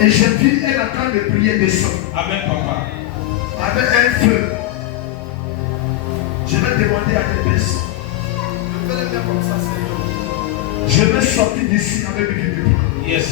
et j'ai vu un attente de prière descendre. Amen, Papa. Avec un feu. Je vais demander à des personnes. Je vais le faire comme ça, Seigneur. Je vais sortir d'ici avec une vie de prière. Yes.